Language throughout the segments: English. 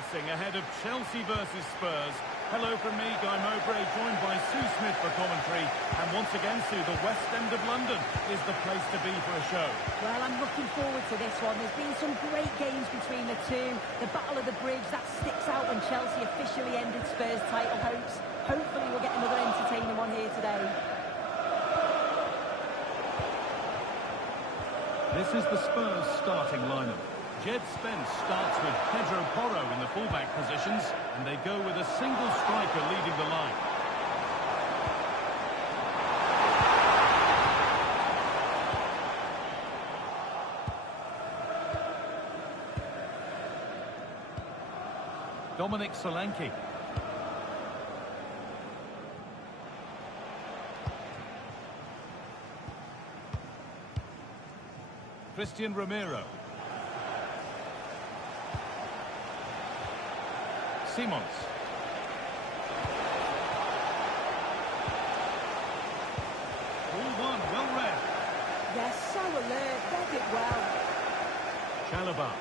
commencing ahead of Chelsea versus Spurs. Hello from me, Guy Mowbray, joined by Sue Smith for commentary. And once again, Sue, the West End of London is the place to be for a show. Well, I'm looking forward to this one. There's been some great games between the two. The Battle of the Bridge, that sticks out when Chelsea officially ended Spurs' title hopes. Hopefully we'll get another entertaining one here today. This is the Spurs starting lineup. Jed Spence starts with Pedro Porro in the fullback positions, and they go with a single striker leading the line. Dominic Solanke. Christian Romero. Simons. All one, well read. They're so alert, read it well. Chalobah.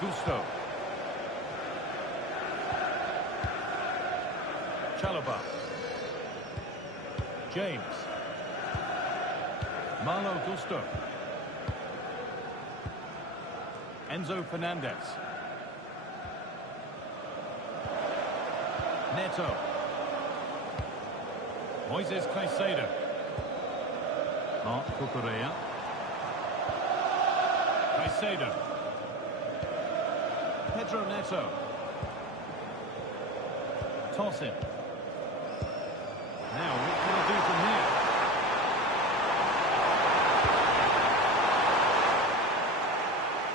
Gusto. Chalobah. James. Malo Gusto. Enzo Fernandez. Neto. Moises Caicedo. Marc Cucurella. Caicedo. Pedro Neto. Toss in. Now, what can they do from here?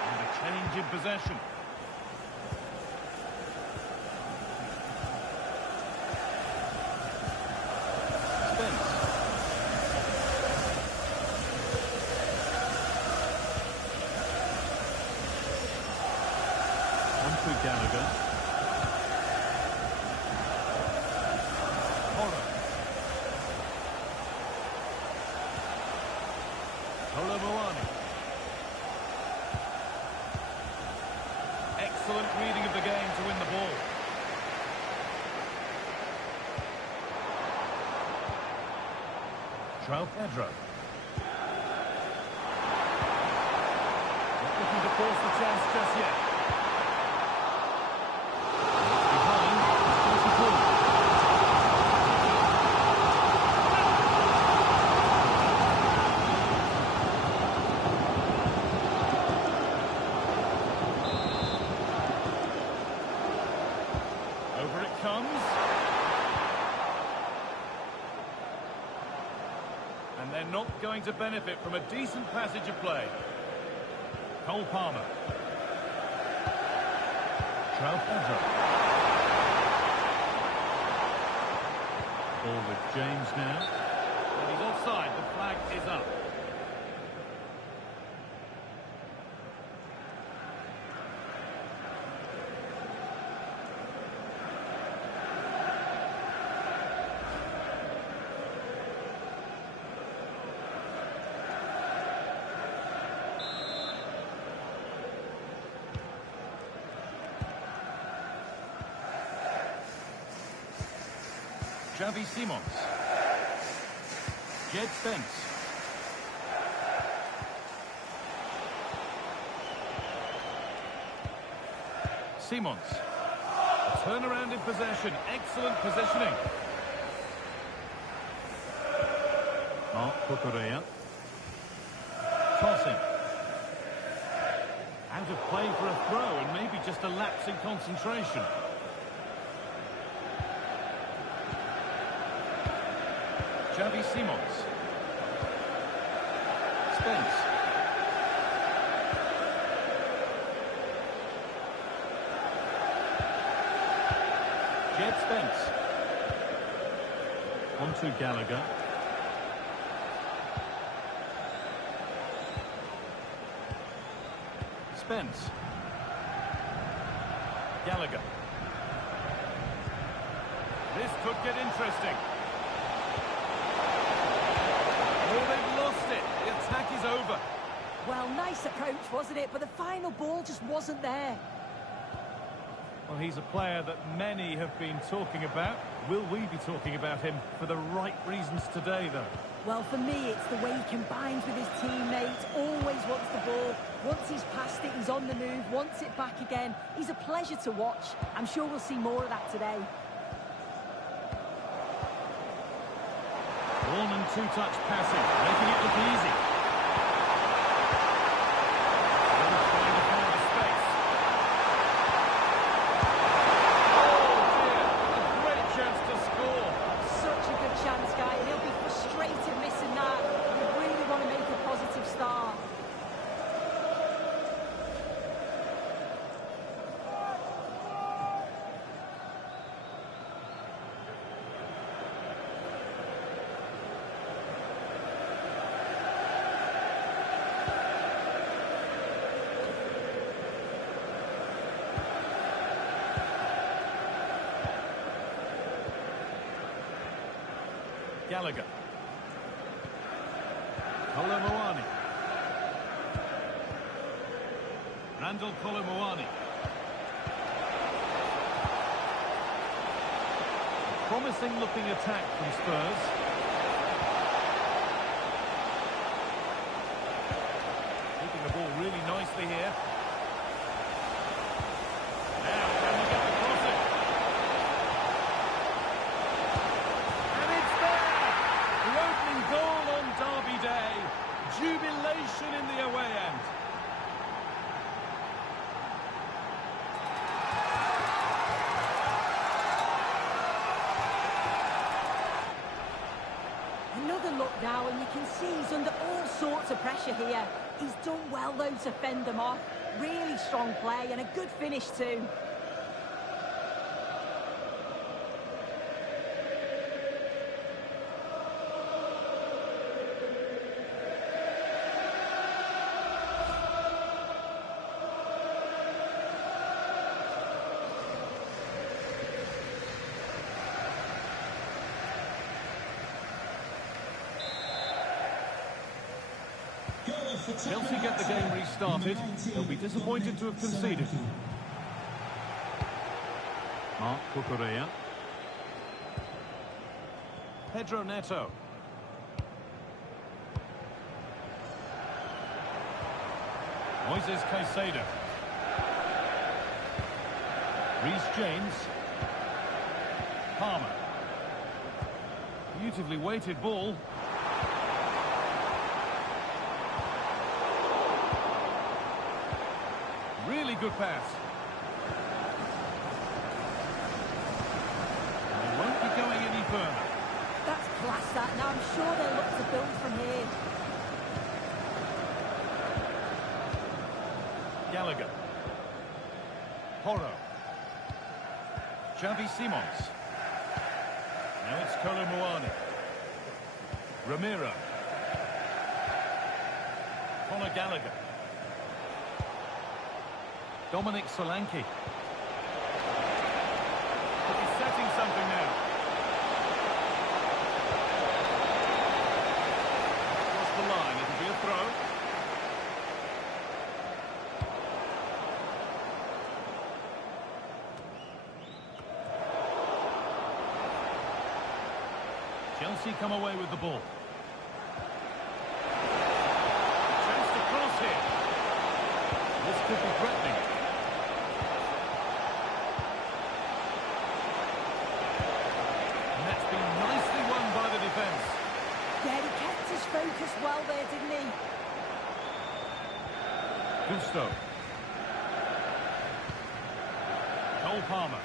And a change in possession. Spence. On to Gallagher. Porro. Olomouani. Excellent reading of the game to win the ball. João Pedro. Not looking to force the chance just yet. Behind, it's 44. Over it comes. And they're not going to benefit from a decent passage of play. Cole Palmer. João Pedro. Ball with James now. And he's offside. The flag is up. Xavi Simons. Jed Spence. Simons. A turnaround in possession. Excellent positioning. Marc Cucurella. Tossing. Out of play for a throw and maybe just a lapse in concentration. Xavi Simons. Spence. Jed Spence. On to Gallagher. Spence. Gallagher. This could get interesting. Oh, they've lost it. The attack is over. Well, nice approach, wasn't it? But the final ball just wasn't there. Well, he's a player that many have been talking about. Will we be talking about him for the right reasons today, though? Well, for me, it's the way he combines with his teammates, always wants the ball. Once he's passed it, he's on the move, wants it back again. He's a pleasure to watch. I'm sure we'll see more of that today. One and two-touch passing, making it look easy. Trying to find the space. Oh dear, a great chance to score. Such a good chance, guy, and he'll be frustrated missing that. We really want to make a positive start. Gallagher. Kolo Muani. Randall Kolo Muani. Promising looking attack from Spurs. Keeping the ball really nicely here. Now, can we get the crossing? And it's there! The opening goal on Derby Day. Jubilation in the away end. Another look now, and you can see he's under all sorts of pressure here. He's done well, though, to fend them off. Really strong play and a good finish, too. Chelsea get the game restarted. They'll be disappointed to have conceded. Marc Cucurella. Pedro Neto. Moises Caicedo. Reece James. Palmer. Beautifully weighted ball. Really good pass. They won't be going any further. That's class, that. Now I'm sure they'll look to build from here. Gallagher. Porro. Xavi Simons. Now it's Kolo Muani. Ramiro. Conor Gallagher. Dominic Solanke. Could be setting something now. Across the line, it'll be a throw. Chelsea come away with the ball. Chance to cross here. This could be threatening. And that's been nicely won by the defence. Yeah, he kept his focus well there, didn't he? Gusto. Cole Palmer.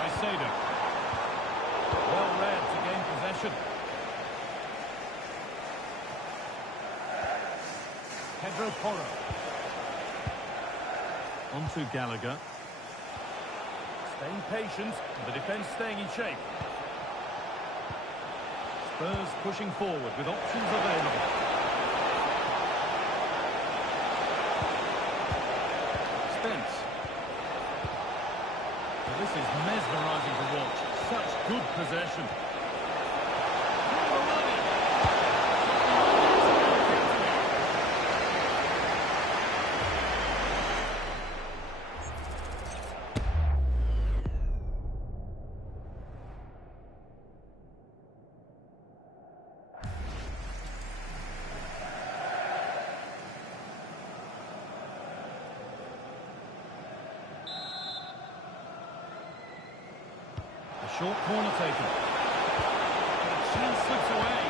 Caicedo. Well read to gain possession. Pedro Porro. On to Gallagher. Staying patient, the defence staying in shape. Spurs pushing forward with options available. Spence. Well, this is mesmerising to watch. Such good possession. Short corner taken. The chance slips away.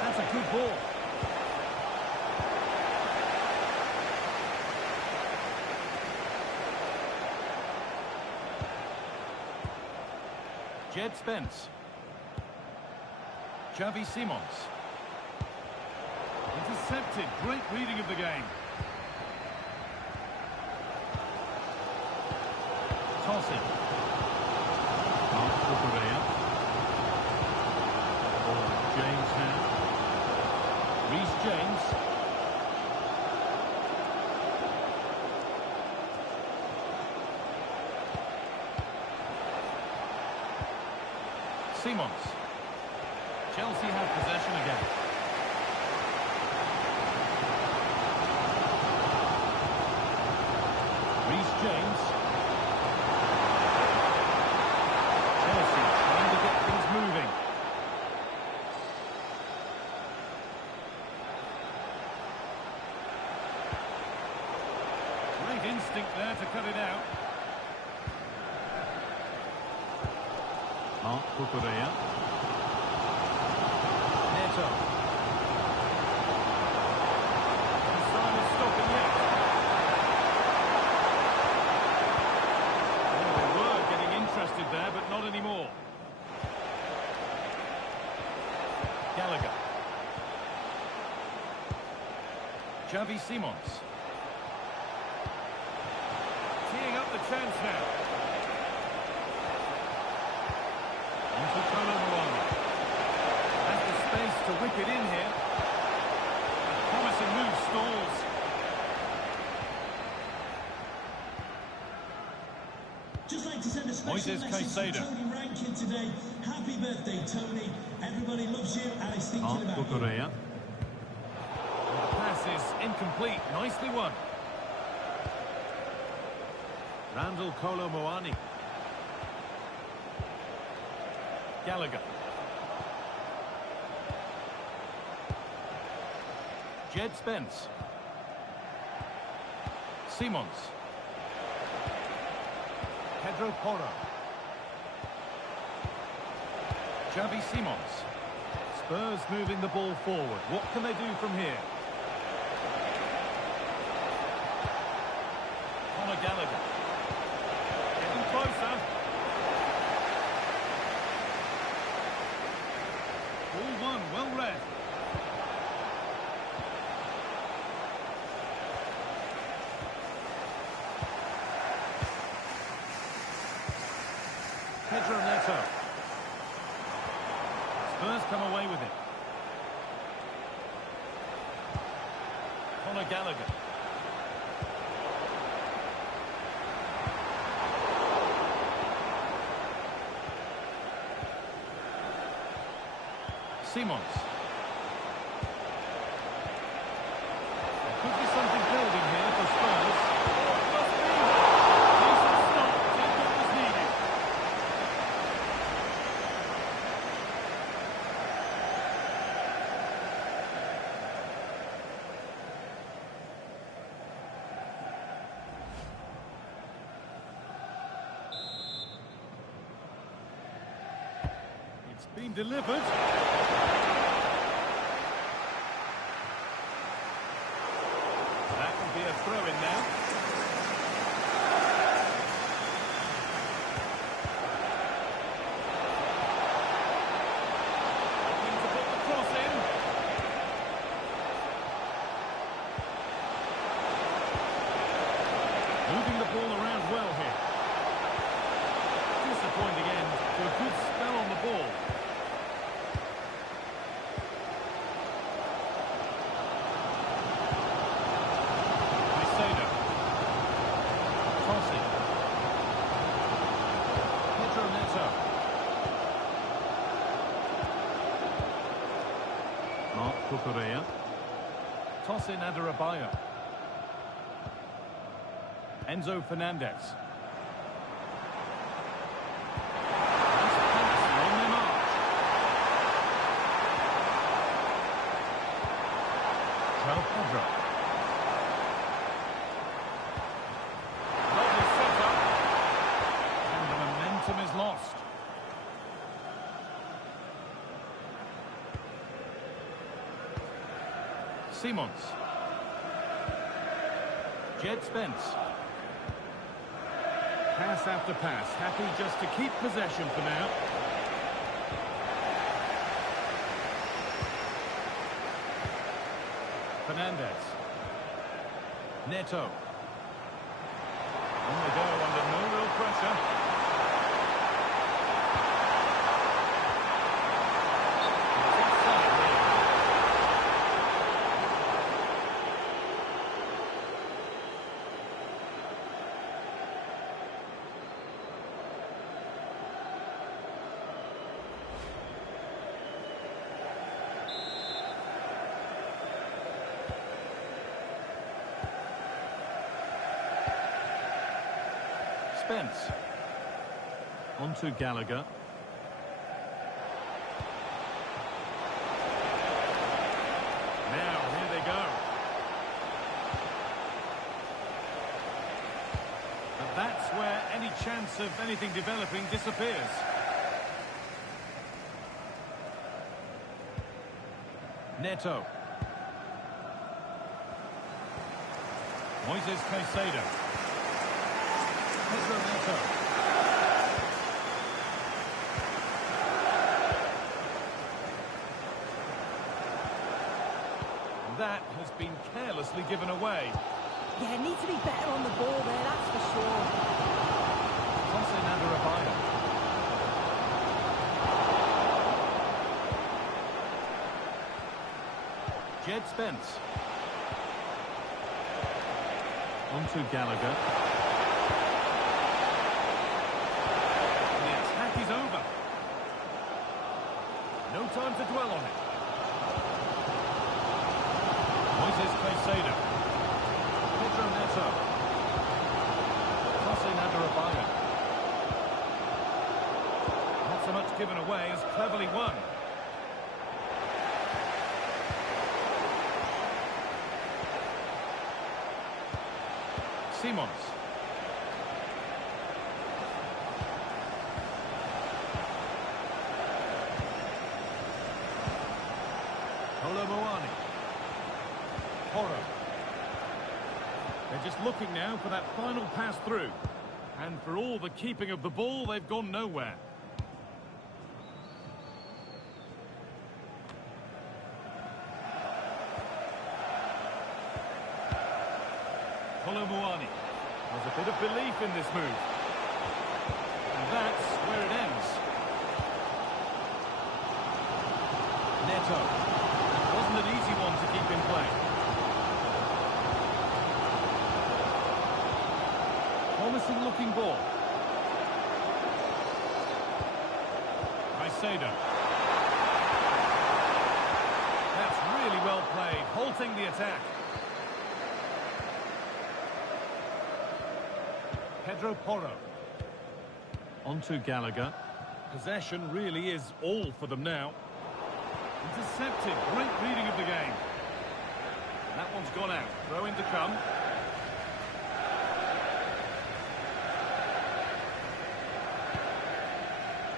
That's a good ball. Jed Spence. Xavi Simons. Intercepted. Great reading of the game. Tossing. Marc Cucurella. James now. Reece James. Simons. Chelsea have possession again. Reece James. Chelsea trying to get things moving. Great instinct there to cut it out. Marc Cucurella. Neto. No sign of stopping yet. Oh, they were getting interested there, but not anymore. Gallagher. Xavi Simons. Teeing up the chance now. Onto Kolo Muani. Has the space to whip it in here. A promising move stalls. Just like to send a special Moises message Caicedo. to Tony Rankin today. Happy birthday, Tony. Everybody loves you and is thinking about you. Cucurella. The pass is incomplete. Nicely won. Randall Kolo Muani. Gallagher. Jed Spence. Simons. Pedro Porro. Xavi Simons. Spurs moving the ball forward. What can they do from here? Conor Gallagher. Getting closer. Ball one, well read. Pedro Neto. Spurs come away with it. Conor Gallagher. Simons. There could be something building here for Spurs. Must be. Decent stop. Did what was needed. It's been delivered. That will be a throw-in now. Looking to put the cross in. Moving the ball around well here. Disappointing end to a good spell on the ball. Pedro Neto. Marc Cucurella. Toss in Adarabioyo. Enzo Fernandez. Nice pass on their march. João Pedro. Simons. Jed Spence. Pass after pass, happy just to keep possession for now. Fernandez. Neto. On they go under no real pressure. Spence. On to Gallagher. Now, here they go. But that's where any chance of anything developing disappears. Neto. Moises Caicedo. Pedro Neto. That has been carelessly given away. Yeah, need to be better on the ball there, that's for sure. Jose Navarabaya. Jed Spence. On to Gallagher. He's over. No time to dwell on it. Moises Caicedo. Pedro Neto. Jose Navarabaya. Not so much given away as cleverly won. Simons. Moani. Porro. They're just looking now for that final pass through. And for all the keeping of the ball, they've gone nowhere. Moani. There's a bit of belief in this move. And that's where it ends. Neto. Wasn't an easy one to keep in play. Promising looking ball. Caicedo. That's really well played, halting the attack. Pedro Porro. On to Gallagher. Possession really is all for them now. Intercepted. Great reading of the game. And that one's gone out. Throw in to come.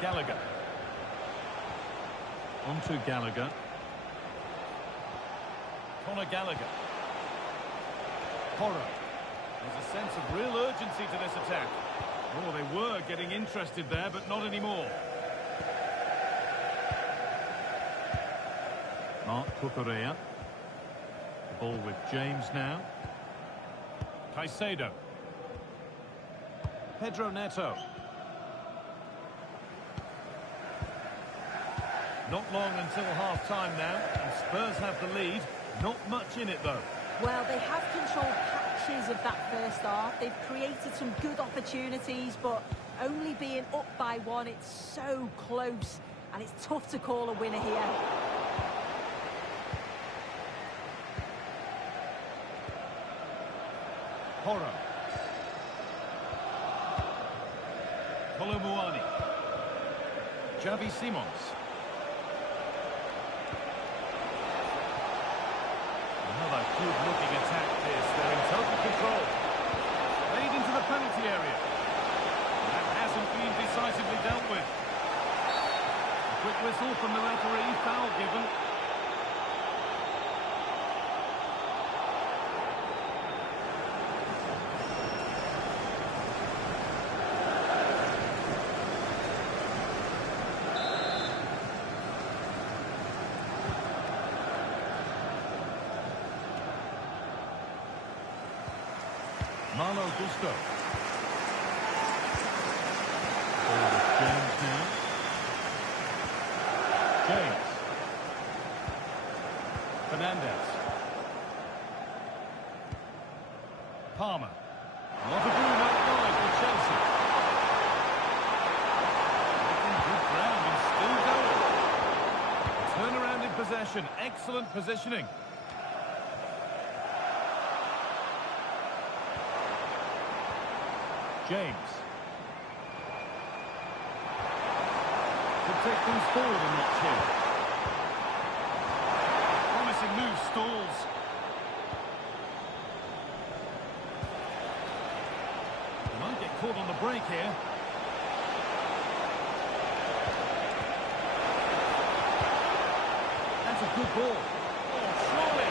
Gallagher. On to Gallagher. Conor Gallagher. Porro. There's a sense of real urgency to this attack. Oh, they were getting interested there, but not anymore. Marc Cucurella. The ball with James now. Caicedo. Pedro Neto. Not long until half-time now, and Spurs have the lead. Not much in it, though. Well, they have controlled patches of that first half. They've created some good opportunities, but only being up by one, it's so close, and it's tough to call a winner here. Porro. Moani. Xavi Simons. Another good-looking attack this. They're in total control. Played into the penalty area. That hasn't been decisively dealt with. A quick whistle from the referee. Foul given. Malo Gusto. Ball with James now. James. Fernandez. Palmer. What a boom outside for Chelsea. Making good ground and still going. Turnaround in possession. Excellent positioning. James. Could take things forward a notch here. Promising move stalls. He might get caught on the break here. That's a good ball. Oh, surely.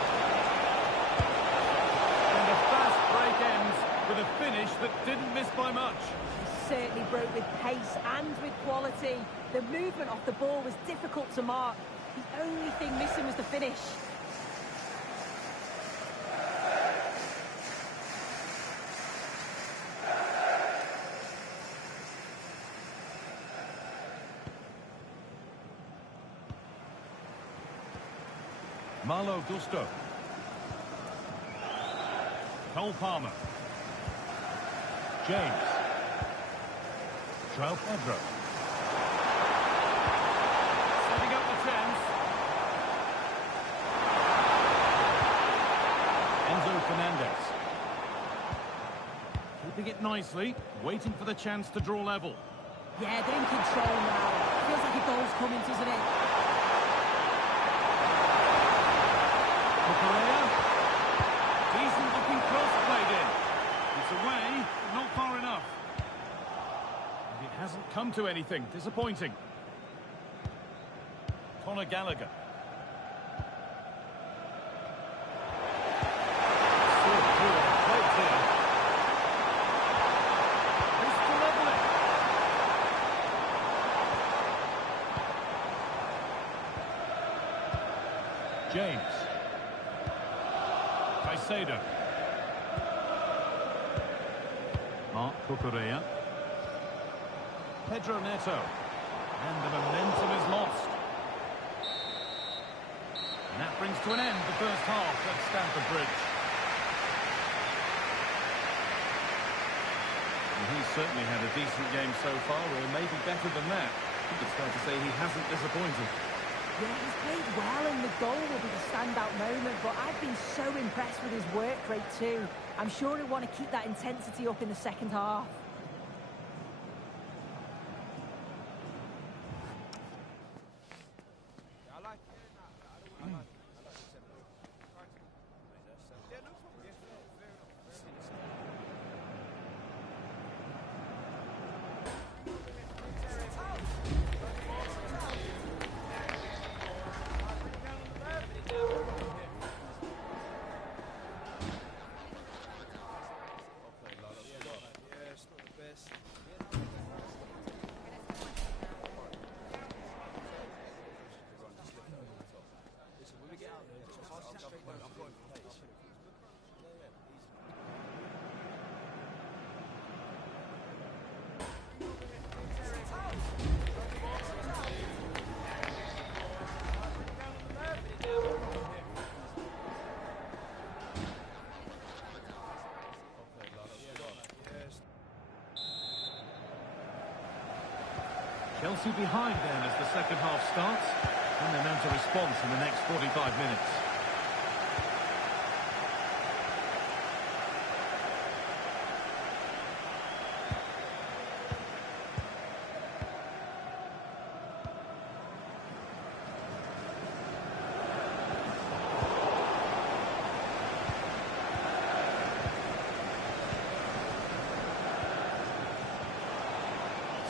And the fast break ends with a finish that didn't miss by much. He certainly broke with pace and with quality. The movement off the ball was difficult to mark. The only thing missing was the finish. Malo Gusto. Cole Palmer. James. João Pedro. Setting up the chance. Enzo Fernandez. Keeping it nicely, waiting for the chance to draw level. Yeah, they're in control now. Feels like a goal's coming, doesn't it? Correa. Decent looking cross played in. It's away, but not far enough. And it hasn't come to anything. Disappointing. Conor Gallagher. Still good on the plate here. This to level it. James. Caicedo. Marc Cucurella. Pedro Neto. And the momentum is lost. And that brings to an end the first half at Stamford Bridge. And he's certainly had a decent game so far, or maybe better than that. I think it's fair to say he hasn't disappointed. Yeah, he's played well and the goal will be the standout moment, but I've been so impressed with his work rate too. I'm sure he'll want to keep that intensity up in the second half. Chelsea behind then as the second half starts, and they mount a response in the next 45 minutes.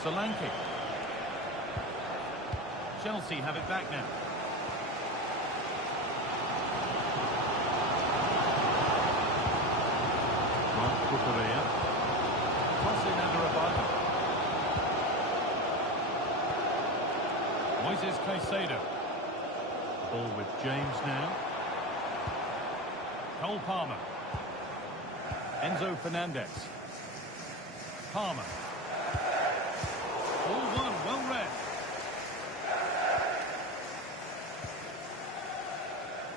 Solanke. Chelsea have it back now. Marc Cucurella. Crossing under a button. Moises Caicedo. Ball with James now. Cole Palmer. Enzo Fernandez. Palmer. Ball one, well read.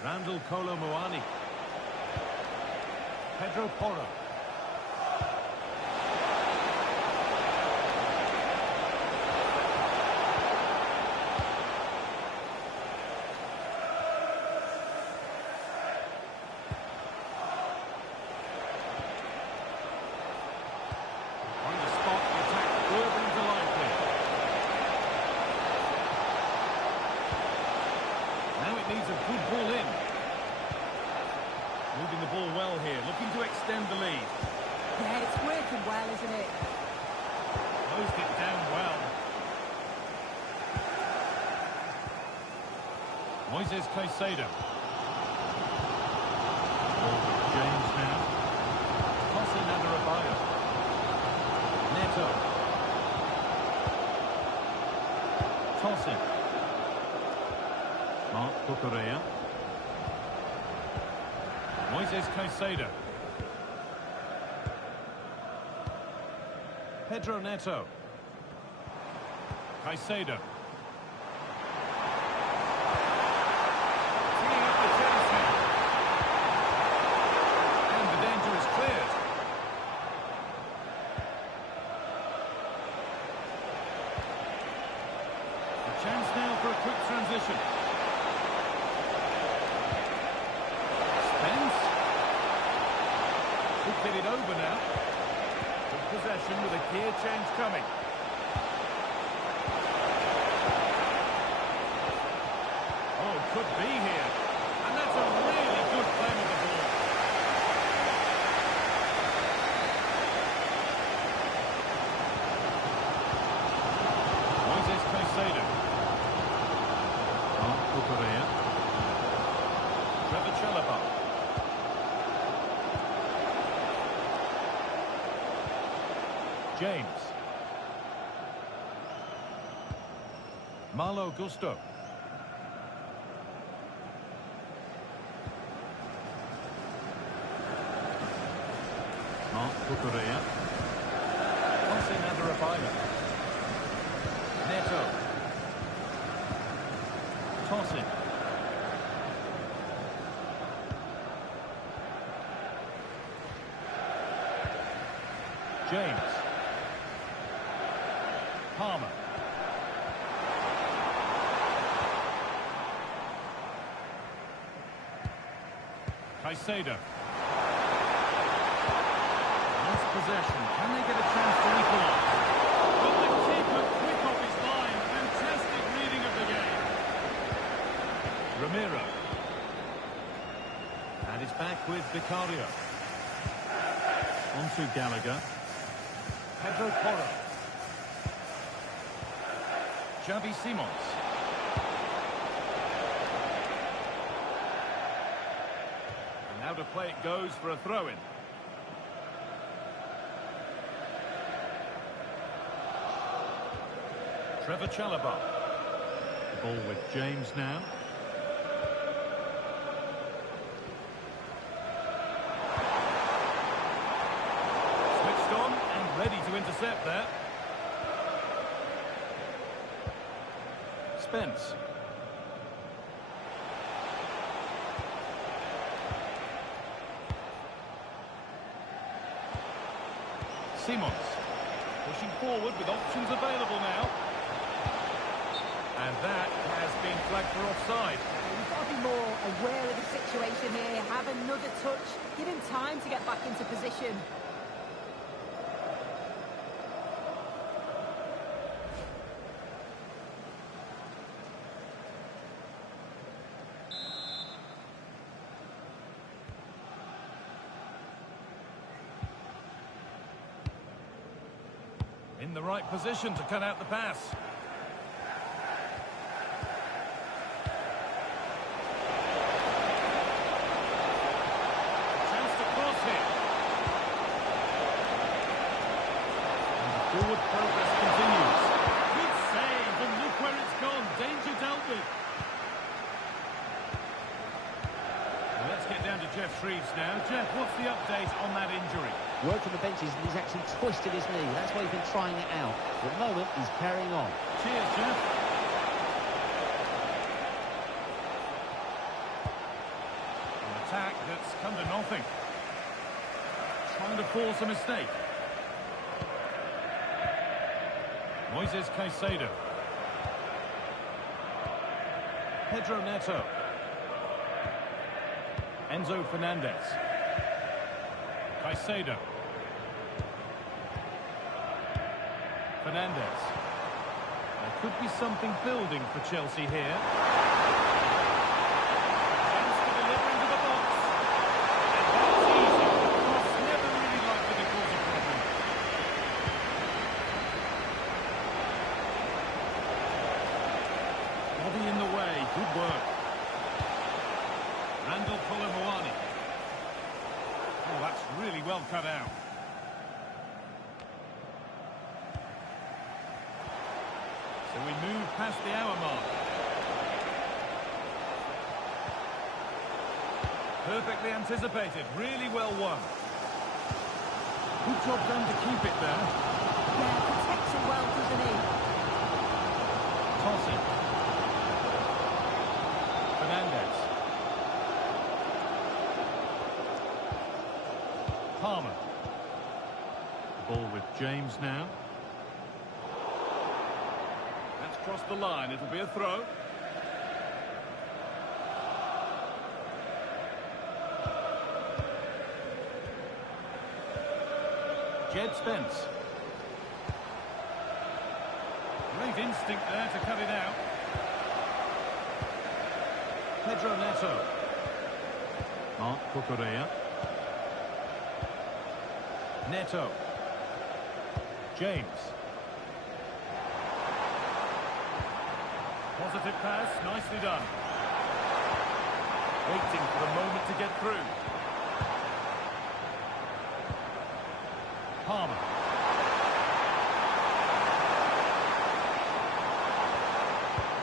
Randall Kolo Muani. Pedro Porro. Needs a good ball in. Moving the ball well here, looking to extend the lead. Yeah, it's working well, isn't it? Closed it down well. Moises Caicedo. Ball with James now. Tosin Adarabioyo. Neto. Tosin. Marc Cucurella. Moises Caicedo. Pedro Neto. Caicedo. Teeing up the chance here. And the danger is cleared. A chance now for a quick transition. Could get it over now. Good possession with a gear change coming. Oh, could be here. And that's a really good claim of the ball. Moises Caicedo. Marc Cucurella. Trevor Chalobah. James. Malo Gusto. Marc Cucurella. Tosin Adarabioyo. Neto. Tosin. James. Palmer. Caicedo. Lost possession. Can they get a chance to equalise? But the keeper quick off his line. Fantastic reading of the game. Ramiro. And it's back with Vicario. On to Gallagher. Pedro Porro. Xavi Simons. And now to play it goes for a throw-in. Trevor Chalobah. The ball with James now. Switched on and ready to intercept there. Spence. Simons. Pushing forward with options available now. And that has been flagged for offside. We've got to be more aware of the situation here. Have another touch. Give him time to get back into position. In the right position to cut out the pass. Chance to cross here. And the forward progress continues. Good save, and look where it's gone. Danger dealt with. Let's Let's get down to Jeff Shreves now. Jeff, what's the update on that injury? Word from the benches that he's actually twisted his knee. That's why he's been trying it out. But at the moment, he's carrying on. Cheers, Jeff. An attack that's come to nothing. Trying to force a mistake. Moises Caicedo. Pedro Neto. Enzo Fernandez. Caicedo. Fernandez. There could be something building for Chelsea here. Chance to deliver into the box. And that's easy. Cross never really likely to cause a problem. Body in the way. Good work. Randall Kolomoani. Oh, that's really well cut out. So we move past the hour mark. Perfectly anticipated. Really well won. Good job done to keep it there. Yeah, protects it well, doesn't he? Tossing. Fernandez. Palmer. Ball with James now. That's crossed the line. It'll be a throw. Jed Spence. Great instinct there to cut it out. Pedro Neto. Marc Cucurella. Neto. James. Positive pass, nicely done. Waiting for the moment to get through. Palmer.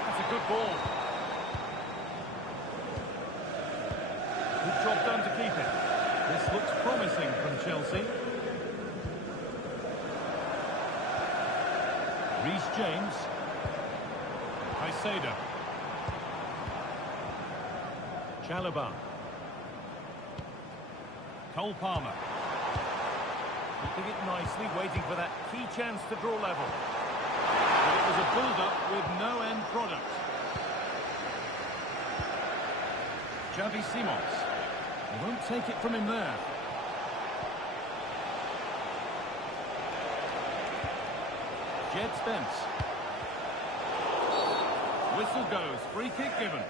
That's a good ball. Good job done to keep it. This looks promising from Chelsea. Reece James. Caicedo. Chalobah. Cole Palmer. Keeping it nicely, waiting for that key chance to draw level. But it was a build-up with no end product. Xavi Simons. He won't take it from him there. Jed Spence. Whistle goes. Free kick given.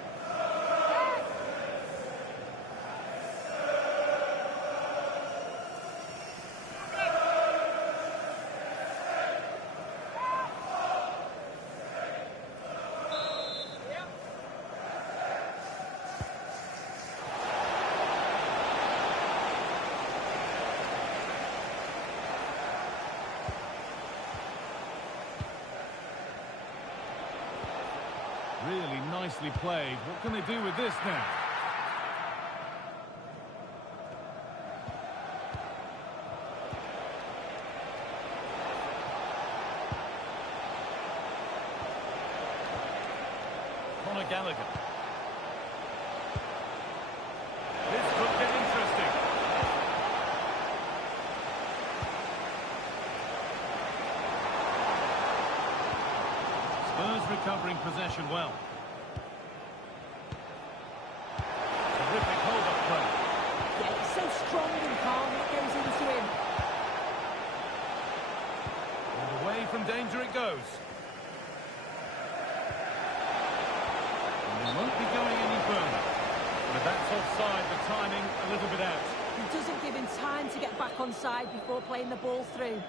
Really nicely played. What can they do with this now? Conor Gallagher. This could get interesting. Spurs recovering possession well. Terrific hold-up play. Yeah, he's so strong and calm when it goes into him. And away from danger it goes. And they won't be going any further. But that's offside, the timing a little bit out. He doesn't give him time to get back on side before playing the ball through.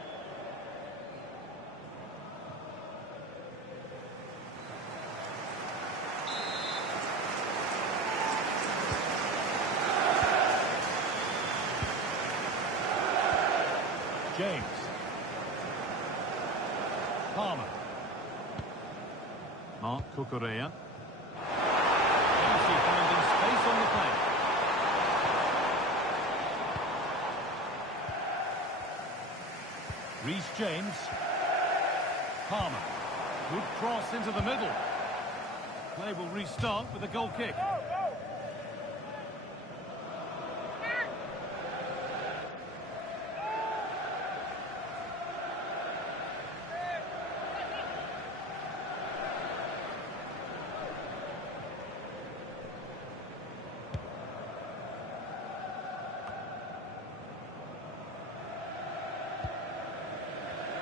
James. Palmer. Marc Cucurella. Chelsea finding space on the play. Reece James. Palmer. Good cross into the middle. Play will restart with a goal kick.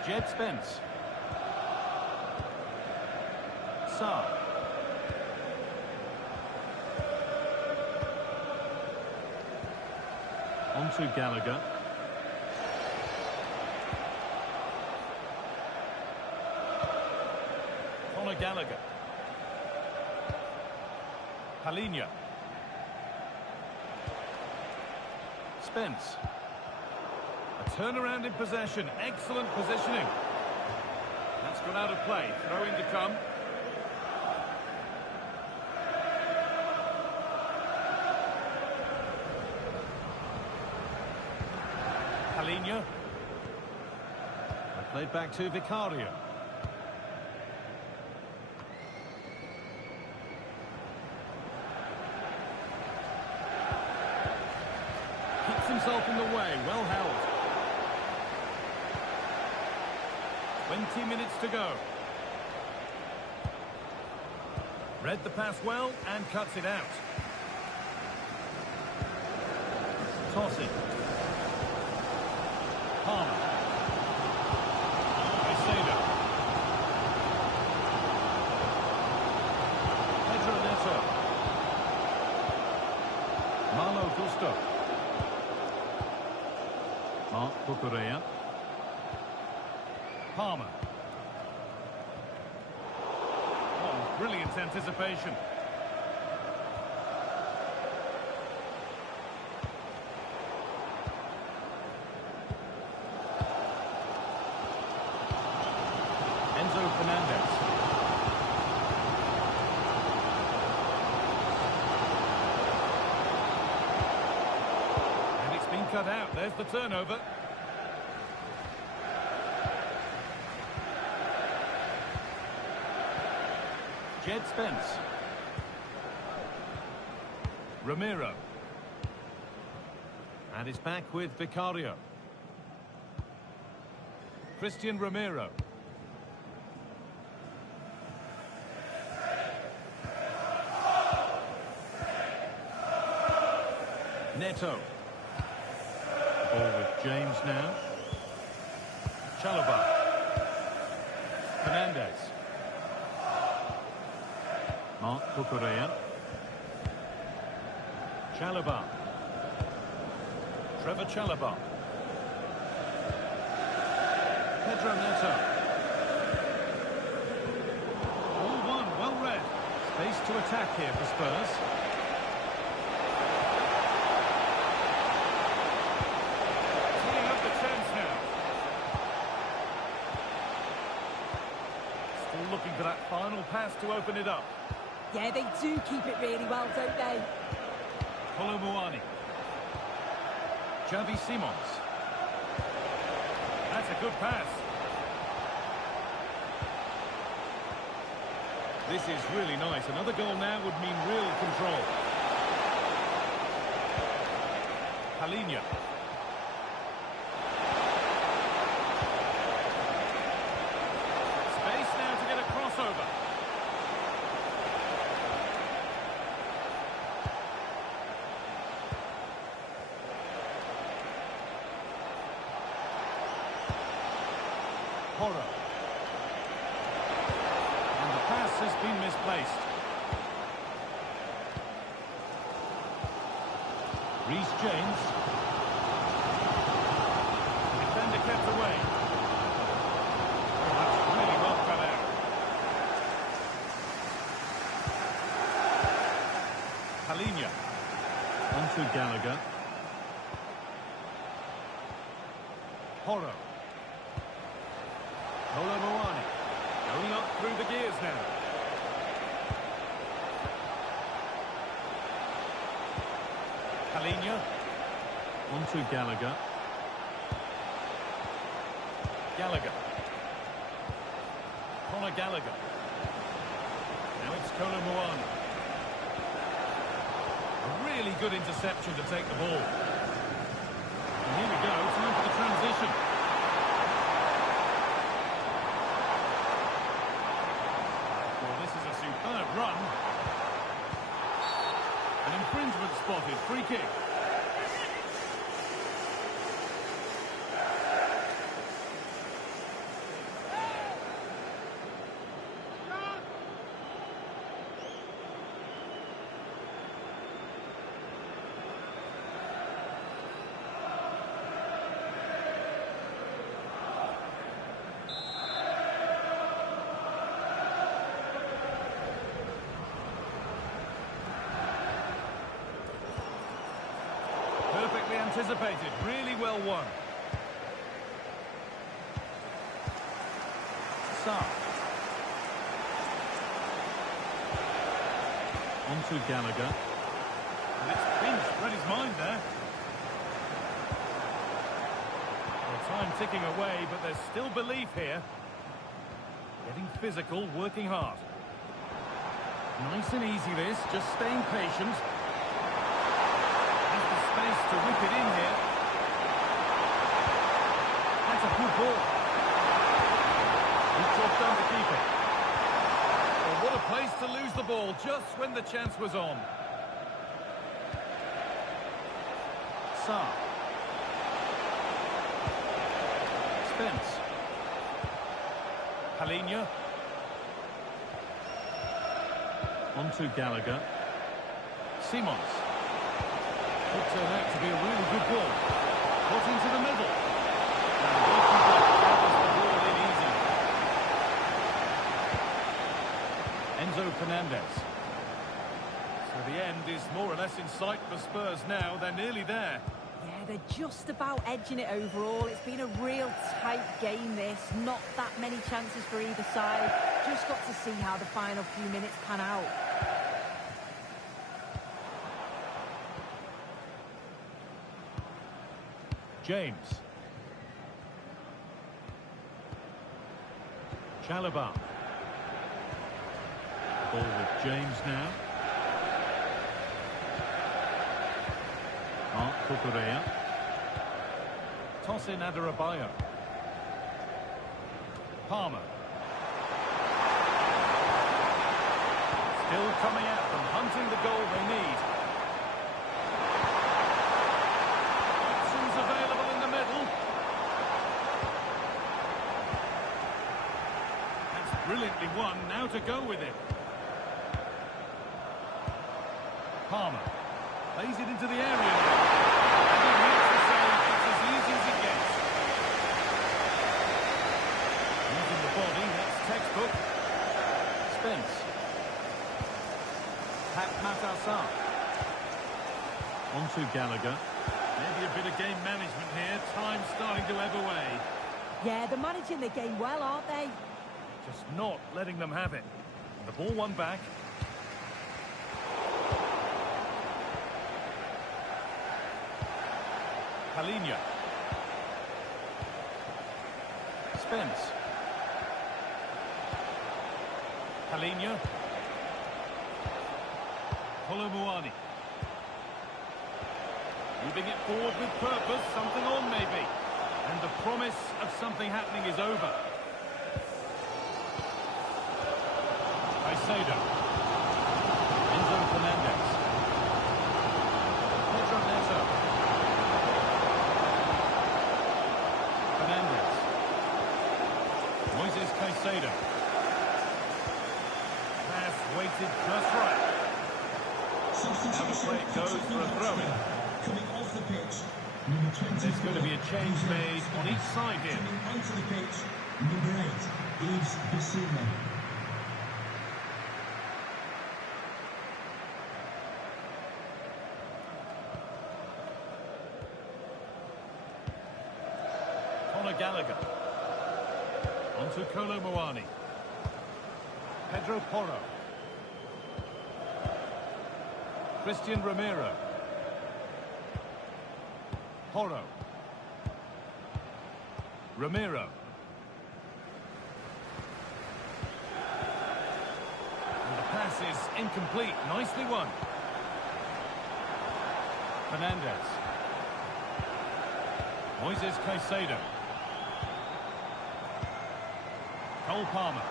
Jed Spence. Sarr. On to Gallagher. Conor Gallagher. Palhinha. Spence. A turnaround in possession. Excellent positioning. That's gone out of play. Throw-in to come. Palhinha. Played back to Vicario. Keeps himself in the way. Well held. 20 minutes to go. Read the pass well and cuts it out. Tossing. Palmer. Caicedo. Pedro Neto. Malo Gusto. Marc Cucurella. Palmer. Oh, brilliant anticipation. Enzo Fernandez. And it's been cut out. There's the turnover. Jed Spence. Ramiro. And it's back with Vicario. Christian Ramiro. Neto. Ball with James now. Chalobah. Fernandez. Marc Cucurella. Chalobah. Trevor Chalobah. Pedro Neto. All one, well read. Space to attack here for Spurs. Teeing up the chance now. Still looking for that final pass to open it up. Yeah, they do keep it really well, don't they? Kolo Muani. Xavi Simons. That's a good pass. This is really nice. Another goal now would mean real control. Palhinha. Space now to get a crossover. Porro. And the pass has been misplaced. Reece James. Defender kept away. Oh, that's really well cut out. Palhinha. On to Gallagher. Porro. Kolo Muani. Going up through the gears now. Palhinha. On to Gallagher. Gallagher. Conor Gallagher. Now it's Kolo Muani. A really good interception to take the ball. And here we go, time for the transition. Well, this is a superb run. An infringement spotted, free kick. Perfectly anticipated, really well won. Sarr. On to Gallagher. And it's Finch read his mind there. Well, time ticking away, but there's still belief here. Getting physical, working hard. Nice and easy this, just staying patient. Space to whip it in here. That's a good ball. He's just done to keep it. Well, what a place to lose the ball just when the chance was on. Sarr. Spence. Palhinha. On to Gallagher. Simons. Could turn out to be a really good ball. Put into the middle. And the goalkeeper gathers the ball in easy. Enzo Fernandez. So the end is more or less in sight for Spurs now. They're nearly there. Yeah, they're just about edging it overall. It's been a real tight game, this. Not that many chances for either side. Just got to see how the final few minutes pan out. James. Chalobah. Ball with James now. Marc Cucurella. Tosin Adarabioyo. Palmer. Still coming at them, hunting the goal they need. Options available in the middle. That's brilliantly won, now to go with it. Palmer. Plays it into the area now. And he makes the save. It's as easy as it gets. Using the body, that's textbook. Spence. Pat Matassar. On to Gallagher. Maybe a bit of game management here. Time starting to ebb away. Yeah, they're managing the game well, aren't they? Just not letting them have it. The ball won back. Palhinha. Spence. Palhinha. Kolo Muani. Moving it forward with purpose, something on maybe. And the promise of something happening is over. Caicedo. Enzo Fernandez. Pedro Neto. Fernandez. Moises Caicedo. Pass weighted just right. Now the play goes for a throw-in. Coming off the pitch, number 20. There's going to be a change made on each side here. Coming onto the pitch, number 8, Yves Bissouma. Conor Gallagher. On to Kolo Muani. Pedro Porro. Christian Romero. Porro. Romero. pass is incomplete. Nicely won. Fernandez. Moises Caicedo. Cole Palmer.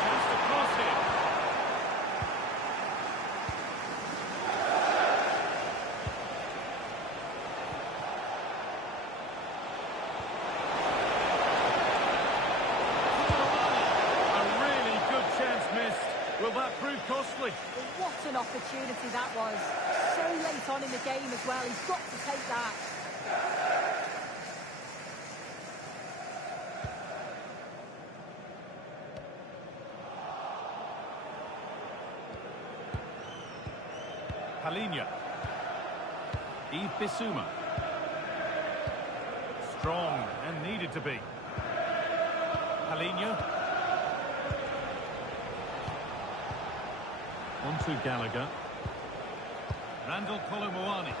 Chance to cross it. A really good chance missed. Will that prove costly? Well, what an opportunity that was. So late on in the game as well. He's got to take that. Palhinha. Yves Bissouma. Strong and needed to be. Palhinha. On to Gallagher. Randall Kolo Muani.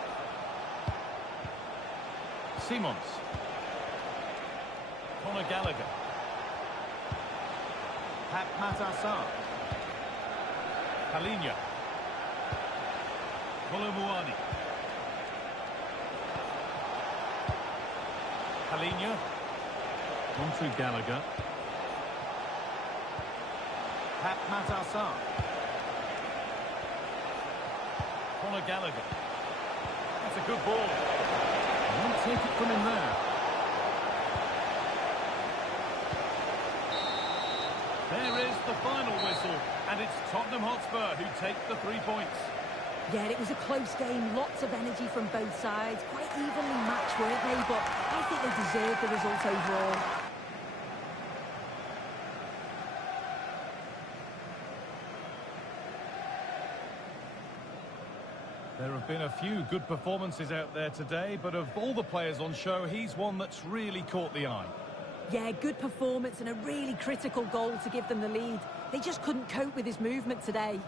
Simons. Conor Gallagher. Matar Sarr. Palhinha. Kolo Muani. Palhinha. On to Gallagher. Matar Sarr. Conor Gallagher. That's a good ball. Won't take it from him there. There is the final whistle, and it's Tottenham Hotspur who take the 3 points. Yeah, it was a close game. Lots of energy from both sides. Quite evenly matched, weren't they? But I think they deserved the result overall. There have been a few good performances out there today, but of all the players on show, he's one that's really caught the eye. Yeah, good performance and a really critical goal to give them the lead. They just couldn't cope with his movement today.